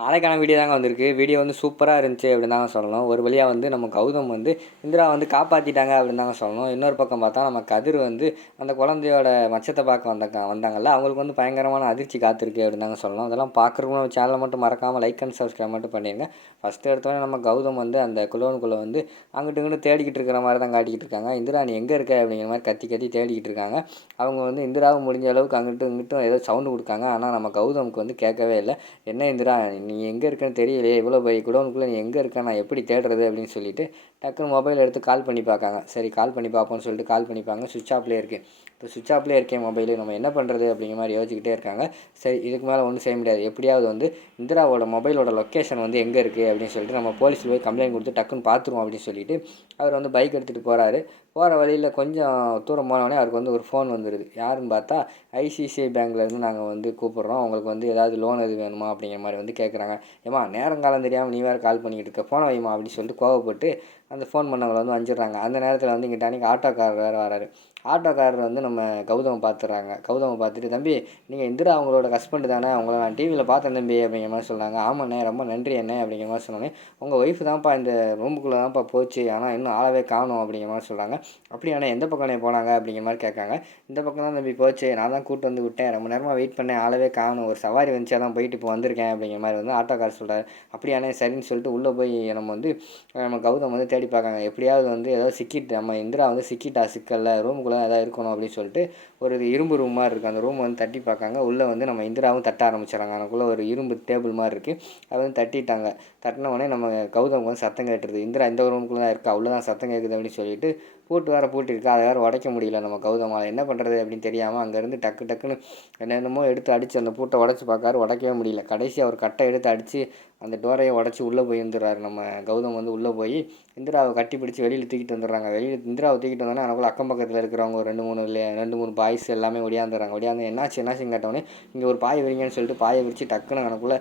நாளைக்கான வீடியோ தாங்க வந்திருக்கு. வீடியோ வந்து சூப்பரா இருந்துச்சு அப்படின்னு தாங்க சொல்லணும். ஒரு வழியா வந்து நம்ம கௌதம் வந்து இந்திரா வந்து காப்பாத்திட்டாங்க அப்படின்னு தாங்க சொல்லணும். இன்னொரு பக்கம் பார்த்தா நம்ம கதிர் வந்து அந்த குழந்தையோட மச்சத்த பார்க்க வந்தாங்கல்ல, அவங்களுக்கு வந்து பயங்கரமான அதிர்ச்சி காத்திருக்கு அப்படின்னு தாங்க சொல்லணும். அதெல்லாம் பார்க்குறவங்க நம்ம சேனலை மட்டும் மறக்காம லைக் அண்ட் சப்ஸ்கிரைப் மட்டும் பண்ணிடுங்க. ஃபஸ்ட்டு எடுத்தோடனே நம்ம கௌதம் வந்து அந்த குளோனுக்குள்ளே வந்து அங்கிட்டு இங்கிட்டு தேடிக்கிட்டு இருக்கிற மாதிரி தான் காட்டிக்கிட்டு இருக்காங்க. இந்திரா நீ எங்கே இருக்க அப்படிங்கிற மாதிரி கத்தி கத்தி தேடிக்கிட்டு இருக்காங்க. அவங்க வந்து இந்திராவும் முடிஞ்ச அளவுக்கு அங்கிட்டும் இங்கிட்டும் ஏதோ சவுண்டு கொடுக்காங்க. ஆனால் நம்ம கௌதமுக்கு வந்து கேட்கவே இல்லை. என்ன இந்திரா நீ எங்கே இருக்கன்னு தெரியலையே, இவ்வளோ பெரிய குடோனுக்குள்ளே நீ எங்கே இருக்க, நான் எப்படி தேடுறது அப்படின்னு சொல்லிட்டு டக்குன்னு மொபைல் எடுத்து கால் பண்ணி பார்க்காங்க. சரி கால் பண்ணி பார்ப்போம்னு சொல்லிட்டு கால் பண்ணிப்பாங்க. சுவிட்ச் ஆஃப்லேயே இருக்குது. இப்போ சுவிட்ச் ஆஃப்லேயே இருக்கேன் மொபைலு, நம்ம என்ன பண்ணுறது அப்படிங்கிற மாதிரி யோசிச்சுக்கிட்டே இருக்காங்க. சரி இதுக்கு மேலே ஒன்றும் செய்ய முடியாது, எப்படியாவது வந்து இந்திராவோட மொபைலோட லொக்கேஷன் வந்து எங்கே இருக்குது அப்படின்னு சொல்லிட்டு நம்ம போலீஸில் போய் கம்ப்ளைண்ட் கொடுத்து டக்குன்னு பார்த்துருவோம் அப்படின்னு சொல்லிட்டு அவர் வந்து பைக் எடுத்துகிட்டு போகிறாரு. போகிற வழியில் கொஞ்சம் தூரம் போனோடனே அவருக்கு வந்து ஒரு ஃபோன் வந்துடுது. யாருன்னு பார்த்தா ஐசிஐசிஐ பேங்க்லேருந்து நாங்கள் வந்து கூப்பிட்றோம், உங்களுக்கு வந்து ஏதாவது லோன் எது வேணுமா அப்படிங்கிற மாதிரி வந்து கேட்குறாங்க. ஏம்மா நேரங்காலம் தெரியாமல் நீ வேறு கால் பண்ணிக்கிட்டு இருக்க, ஃபோனை வைமா அப்படின்னு சொல்லிட்டு கோவப்பட்டு அந்த ஃபோன் பண்ணவங்களை வந்து வஞ்சிடுறாங்க. அந்த நேரத்தில் வந்து இங்கிட்ட அன்றைக்கி ஆட்டோக்காரர் வேறு வராரு. ஆட்டோக்காரர் வந்து நம்ம கௌதமை பார்த்துட்றாங்க. கௌதமை பார்த்துட்டு, தம்பி நீங்கள் இந்திரா அவங்களோட ஹஸ்பண்டு தானே, அவங்கள நான் டிவியில் பார்த்தேன் தம்பி அப்படிங்கிற மாதிரி சொன்னாங்க. ஆமாண்ணே ரொம்ப நன்றி என்ன அப்படிங்கிற மாதிரி சொன்னோன்னே, உங்கள் ஒய்ஃபு தான்ப்பா இந்த ரூமுக்குள்ளே தான்ப்பா போச்சு, ஆனால் இன்னும் ஆளவே காணும் அப்படிங்கிற மாதிரி சொல்கிறாங்க. அப்படியாண்ணே எந்த பக்கம்ண்ணே போனாங்க அப்படிங்கிற மாதிரி கேட்காங்க. இந்த பக்கம் தான் தம்பி போச்சு, நான் தான் கூட்டு வந்து விட்டேன், ரொம்ப நேரமாக வெயிட் பண்ணேன், ஆளவே காணும், ஒரு சவாரி வந்துச்சு அதான் போயிட்டு இப்போ வந்திருக்கேன் அப்படிங்கிற மாதிரி வந்து ஆட்டோக்காரர் சொல்கிறார். அப்படியாண்ணே சரின்னு சொல்லிட்டு உள்ளே போய் நம்ம கௌதம் வந்து தேடி பார்க்காங்க. எப்படியாவது வந்து ஏதாவது சிக்கிட்டு நம்ம இந்திரா வந்து சிக்கிட்டா சிக்கலில் ரூமுக்குள்ளே ஏதாவது இருக்கணும் அப்படின்னு சொல்லிட்டு ஒரு இரும்பு ரூம் மாதிரி இருக்குது. அந்த ரூம் வந்து தட்டி பார்க்காங்க. உள்ளே வந்து நம்ம இந்திராவும் தட்ட ஆரம்பிச்சிடறாங்க. அதுக்குள்ளே ஒரு இரும்பு டேபிள் மாதிரி இருக்குது, அதை வந்து தட்டிட்டாங்க. தட்டின உடனே நம்ம கௌதம் வந்து சத்தம் கேட்டுருது. இந்திரா இந்த ரூமுக்குள்ளே தான் இருக்கா, உள்ளே தான் சத்தம் கேட்குது அப்படின்னு சொல்லிட்டு பூட்டு வேறு பூட்டிருக்கு. அதை வேறு உடைக்க முடியல நம்ம கௌதமால். என்ன பண்ணுறது அப்படின்னு தெரியாமல் அங்கேருந்து டக்குன்னு என்னென்னமோ எடுத்து அடித்து அந்த பூட்டை உடச்சி பார்க்காரு, உடைக்கவே முடியல. கடைசி அவர் கட்டை எடுத்து அடித்து அந்த டோரையை உடச்சி உள்ளே போய் வந்துடுறாரு. நம்ம கௌதம் வந்து உள்ளே போய் இந்திராவை கட்டி பிடிச்சி வெளியில் தூக்கிட்டு வந்துடுறாங்க. வெளியில் இந்திராவை தூக்கிட்டு வந்தோன்னே அதுக்குள்ள அக்கம் பக்கத்தில் இருக்கிறவங்க ஒரு ரெண்டு மூணு பாய்ஸ் எல்லாமே ஒடியாந்துடுறாங்க. ஒடியாந்து என்னாச்சுன்னு கேட்டோடனே இங்கே ஒரு பாய் விரிங்கன்னு சொல்லிட்டு பாயை விரித்து டக்குன்னு எனக்குள்ளே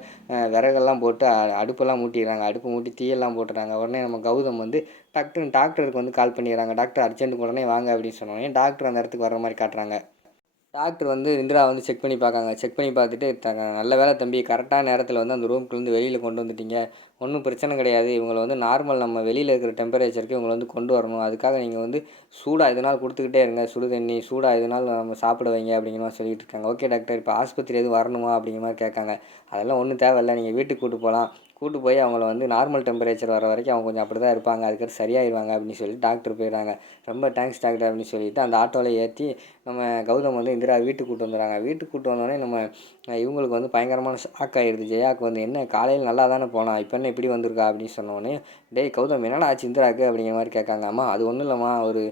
விறகெல்லாம் போட்டு அடுப்பெல்லாம் மூட்டிடுறாங்க. அடுப்பு மூட்டி தீயெல்லாம் போட்டுறாங்க. உடனே நம்ம கௌதம் வந்து டக்குன்னு டாக்டருக்கு வந்து கால் பண்ணிடுறாங்க. டாக்டர் அர்ஜென்ட்டுக்கு உடனே வாங்க அப்படின்னு சொன்னோடனே டாக்டர் அந்த இடத்துக்கு வர மாதிரி காட்டுறாங்க. டாக்டர் வந்து இந்திரா வந்து செக் பண்ணி பார்க்காங்க. செக் பண்ணி பார்த்துட்டு நல்ல வேலை தம்பி, கரெக்டான நேரத்தில் வந்து அந்த ரூம்குள்ளேருந்து வெளியில் கொண்டு வந்துட்டீங்க, ஒன்றும் பிரச்சனை கிடையாது, இவங்களை வந்து நார்மல் நம்ம வெளியில் இருக்கிற டெம்பரேச்சருக்கு இவங்களை வந்து கொண்டு வரணும், அதுக்காக நீங்கள் வந்து சூடாக இதனால் கொடுத்துக்கிட்டே இருங்க, சுடு தண்ணி சூடாக இதனால் நம்ம சாப்பிட வைங்க அப்படிங்கிற மாதிரி சொல்லிட்டு இருக்காங்க. ஓகே டாக்டர், இப்போ ஆஸ்பத்திரி எதுவும் வரணுமா அப்படிங்கிற மாதிரி கேட்காங்க. அதெல்லாம் ஒன்றும் தேவையில்லை, நீங்கள் வீட்டுக்கு கூப்பிட்டு போகலாம், கூட்டு போய் அவங்கள வந்து நார்மல் டெம்பரேச்சர் வர வரைக்கும் அவங்க கொஞ்சம் அப்படி தான் இருப்பாங்க, அதுக்கடுத்து சரியாயிருவாங்க அப்படின்னு சொல்லிட்டு டாக்டர் போயிடுறாங்க. ரொம்ப தேங்க்ஸ் டாக்டர் அப்படின்னு சொல்லிட்டு அந்த ஆட்டோவில் ஏற்றி நம்ம கௌதம் வந்து இந்திரா வீட்டுக்கு கூப்பிட்டு வந்துடுறாங்க. வீட்டுக்கு கூப்பிட்டு வந்தோடனே நம்ம இவங்களுக்கு வந்து பயங்கரமான ஷாக் ஆகிடுது. ஜெயாவுக்கு வந்து என்ன காலையில் நல்லா தானே போனான், இப்போ என்ன இப்படி வந்திருக்கா அப்படின்னு சொன்னோடனே, டேய் கௌதம் என்னடா ஆச்சு இந்திராவுக்கு அப்படிங்கிற மாதிரி கேட்காங்க. அம்மா அது ஒன்றும் இல்லைம்மா, ஒரு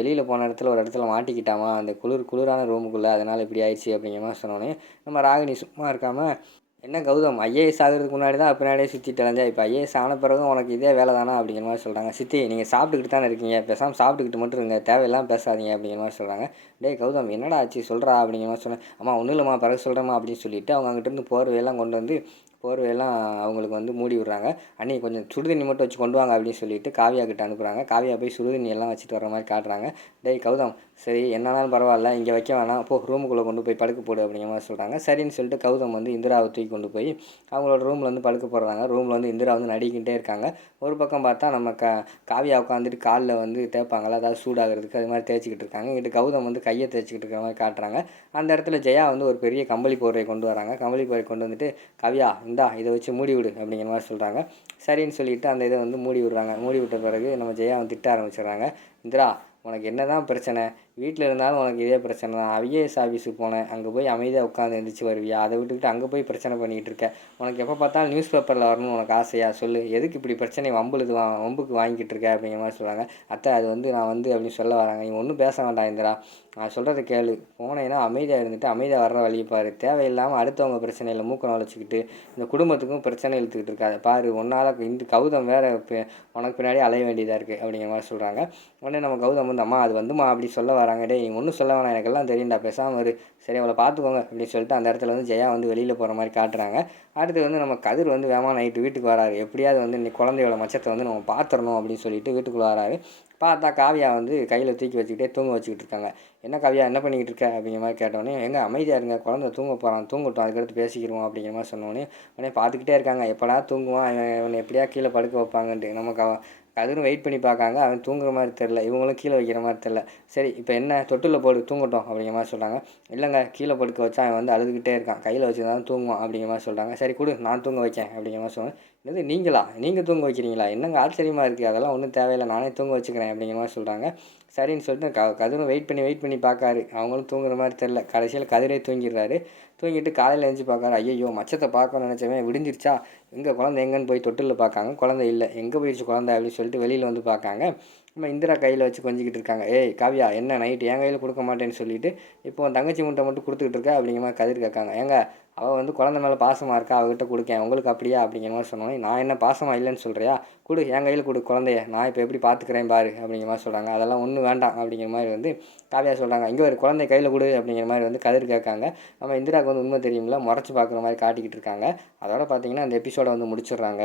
வெளியில் போன இடத்துல ஒரு இடத்துல மாட்டிக்கிட்டாமா அந்த குளிரான ரூமுக்குள்ளே, அதனால் இப்படி ஆயிடுச்சு அப்படிங்கிற மாதிரி சொன்னோடனே நம்ம ராகினி சும்மா இருக்காமல், என்ன கௌதம் ஐஏஎஸ் ஆகிறதுக்கு முன்னாடி தான் பின்னாடியே சுற்றிட்டு அலைஞ்சா, இப்போ ஐஏஎஸ் ஆன பிறகும் உனக்கு இதே வேலை தானா அப்படிங்கிற மாதிரி சொல்கிறாங்க. சித்தி நீங்கள் சாப்பிட்டுக்கிட்டு தானே இருக்கீங்க, பேசாமல் சாப்பிட்டுக்கிட்டு மட்டும் இருங்க, தேவையெல்லாம் பேசாதீங்க அப்படிங்கிற மாதிரி சொல்கிறாங்க. டேய் கௌதம் என்னடா ஆச்சு சொல்கிறா அப்படிங்கிற மாதிரி சொன்னேன். அம்மா ஒன்றும் இல்லைம்மா பிறகு சொல்கிறேம்மா அப்படின்னு சொல்லிவிட்டு அவங்க அங்கிட்டேருந்து போர்வையெல்லாம் கொண்டு வந்து போர்வையெல்லாம் அவங்களுக்கு வந்து மூடி விடுறாங்க. அன்றைக்கி கொஞ்சம் சுடுதண்ணி மட்டும் வச்சு கொண்டு வாங்க அப்படின்னு சொல்லிட்டு காவியா கிட்ட அனுப்புகிறாங்க. காவியா போய் சுடுதண்ணி எல்லாம் வச்சுட்டு வர மாதிரி காட்டுறாங்க. டேய் கௌதம் சரி என்னாலும் பரவாயில்ல, இங்கே வைக்க வேணாம், போ ரூமுக்குள்ளே கொண்டு போய் படுக்க போடு அப்படிங்கிற மாதிரி சொல்கிறாங்க. சரின்னு சொல்லிட்டு கௌதம் வந்து இந்திராவை தூக்கி கொண்டு போய் அவங்களோட ரூமில் வந்து படுக்க போடுறாங்க. ரூமில் வந்து இந்திரா வந்து நடிக்கிட்டே இருக்காங்க. ஒரு பக்கம் பார்த்தா நம்ம காவியா உட்காந்துட்டு காலில் வந்து தேய்ப்பாங்களா, அதாவது சூடாகிறதுக்கு அது மாதிரி தேய்ச்சிக்கிட்டு இருக்காங்க. இங்கிட்டு கௌதம் வந்து கையை தேய்ச்சிக்கிட்டு இருக்கிற மாதிரி காட்டுறாங்க. அந்த இடத்துல ஜெயா வந்து ஒரு பெரிய கம்பளி போர்வை கொண்டு வராங்க. கம்பளி போர்வை கொண்டு வந்துட்டு கவியா இந்தா இதை வச்சு மூடி விடு அப்படிங்கிற மாதிரி சொல்கிறாங்க. சரின்னு சொல்லிவிட்டு அந்த இதை வந்து மூடி விடுறாங்க. மூடி விட்ட பிறகு நம்ம ஜெயா வந்து திட்ட ஆரம்பிச்சிடுறாங்க. இந்திரா உனக்கு என்ன தான் பிரச்சனை, வீட்டில் இருந்தாலும் உனக்கு இதே பிரச்சனை தான், ஐஏஎஸ் ஆஃபீஸுக்கு போனேன், அங்கே போய் அமைதியாக உட்காந்து எழுந்திரிச்சு வருவியா, அதை விட்டுக்கிட்டு அங்கே போய் பிரச்சனை பண்ணிகிட்டு இருக்க, உனக்கு எப்போ பார்த்தாலும் நியூஸ் பேப்பரில் வரணும்னு உனக்கு ஆசையா, சொல்லு எதுக்கு இப்படி பிரச்சனை வம்புக்கு வாங்கிக்கிட்டு இருக்க அப்படிங்கிற மாதிரி சொல்கிறாங்க. அத்தை அது வந்து நான் வந்து அப்படின்னு சொல்ல வராங்க. நீ ஒன்றும் பேச வேண்டாம் இந்திரா, நான் சொல்கிறத கேளு, போனேன்னா அமைதியாக இருந்துட்டு அமைதியாக வர்ற வழியை பாரு, தேவையில்லாமல் அடுத்தவங்க பிரச்சனையில் மூக்க நுழைச்சிக்கிட்டு இந்த குடும்பத்துக்கும் பிரச்சனை இழுத்துக்கிட்டு இருக்காது பாரு, உன்னால் இந்த கௌதம் வேறு உனக்கு பின்னாடி அலைய வேண்டியதாக இருக்குது அப்படிங்கிற மாதிரி சொல்கிறாங்க. உடனே நம்ம கௌதம் வந்து அம்மா அது வந்துமா அப்படி சொல்ல வராங்க. டே நீ ஒன்றும் சொல்ல வேணாம், எனக்கெல்லாம் தெரியும்டா, பேசாமல் இரு, சரி அவளை பார்த்துக்கோங்க அப்படின்னு சொல்லிட்டு அந்த இடத்துல வந்து ஜெயா வந்து வெளியில் போகிற மாதிரி காட்டுறாங்க. அடுத்து வந்து நம்ம கதிர் வந்து வேகமாக நைட்டு வீட்டுக்கு வராரு. எப்படியாவது வந்து இன்னைக்கு குழந்தையோட மச்சத்தை வந்து நம்ம பார்த்துடணும் அப்படின்னு சொல்லிட்டு வீட்டுக்குள்ளே வராரு. பார்த்தா காவியா வந்து கையில் தூக்கி வச்சுக்கிட்டே தூங்க வச்சுக்கிட்டு இருக்காங்க. என்ன காவியா என்ன பண்ணிக்கிட்டு இருக்க அப்படிங்கிற மாதிரி கேட்டோடனே, எங்க அமைதியாக இருங்க, குழந்தை தூங்க போகிறான், தூங்கட்டும், அதுக்கடுத்து பேசிக்கிடுவோம் அப்படிங்கிற மாதிரி சொன்னோடனே உடனே பார்த்துக்கிட்டே இருக்காங்க. எப்படா தூங்குவான், இவனை எப்படியா கீழே படுக்க வைப்பாங்கன்ட்டு. நமக்கு கதிரும் வெயிட் பண்ணி பார்க்காங்க. அவன் தூங்குற மாதிரி தெரில, இவங்களும் கீழே வைக்கிற மாதிரி தெரில. சரி இப்போ என்ன தொட்டிலில் போடு தூங்கட்டும் அப்படிங்கிற மாதிரி சொல்கிறாங்க. இல்லைங்க, கீழே படுக்க வச்சா அவன் வந்து அழுதுகிட்டே இருக்கான், கையில் வச்சு தான் தூங்குவான் அப்படிங்கிற மாதிரி சொல்கிறாங்க. சரி கொடு, நான் தூங்க வைக்கேன் அப்படிங்கிற மாதிரி சொன்னேன். என்னது நீங்களா, நீங்கள் தூங்க வைக்கிறீங்களா, என்னங்க ஆச்சரியமாக இருக்குது, அதெல்லாம் ஒன்றும் தேவையில்லை, நானே தூங்க வச்சுக்கிறேன் அப்படிங்கிற மாதிரி சொல்கிறாங்க. சரின்னு சொல்லிட்டு கதிரும் வெயிட் பண்ணி பார்க்காரு. அவங்களும் தூங்குற மாதிரி தெரில. கடைசியில் கதிரே தூங்கிடுறாரு. தூங்கிட்டு காலையில் எழுந்துச்சி பார்க்காரு. ஐயோ மச்சத்தை பார்க்கணும்னு நினச்சவன் விடிஞ்சிருச்சா, எங்கே குழந்தை எங்கேன்னு போய் தொட்டிலில் பார்க்காங்க. குழந்தை இல்லை, எங்கே போயிடுச்சு குழந்தை அப்படின்னு சொல்லிட்டு வெளியில் வந்து பார்க்காங்க. நம்ம இந்திரா கையில் வச்சு கொஞ்சிக்கிட்டு இருக்காங்க. ஏய் காவியா, என்ன நைட்டு என் கையில் கொடுக்க மாட்டேன்னு சொல்லிட்டு இப்போ உன் தங்கச்சி முட்டை மட்டும் கொடுத்துக்கிட்டு இருக்கா அப்படிங்கிற மாதிரி கதிர் கேட்காங்க. ஏங்க அவள் வந்து குழந்தை மேலே பாசமாக இருக்கா, அவகிட்ட கொடுக்கேன், உங்களுக்கு அப்படியா அப்படிங்கிற மாதிரி சொன்னோன்னே, நான் என்ன பாசமாக இல்லைன்னு சொல்கிறியா, கொடு என் கையில் கொடு குழந்தைய, நான் இப்போ எப்படி பார்த்துக்கிறேன் பாரு அப்படிங்கிற மாதிரி சொல்கிறாங்க. அதெல்லாம் ஒன்றும் வேண்டாம் அப்படிங்கிற மாதிரி வந்து காவியா சொல்கிறாங்க. இங்கே ஒரு குழந்தை கையில் கொடு அப்படிங்கிற மாதிரி வந்து கதிர் கேட்காங்க. நம்ம இந்திராவுக்கு வந்து உண்மை தெரியும்ல, முறைச்சி பார்க்குற மாதிரி காட்டிக்கிட்டு இருக்காங்க. அதோட பார்த்தீங்கன்னா அந்த எபிசோடை வந்து முடிச்சிடுறாங்க.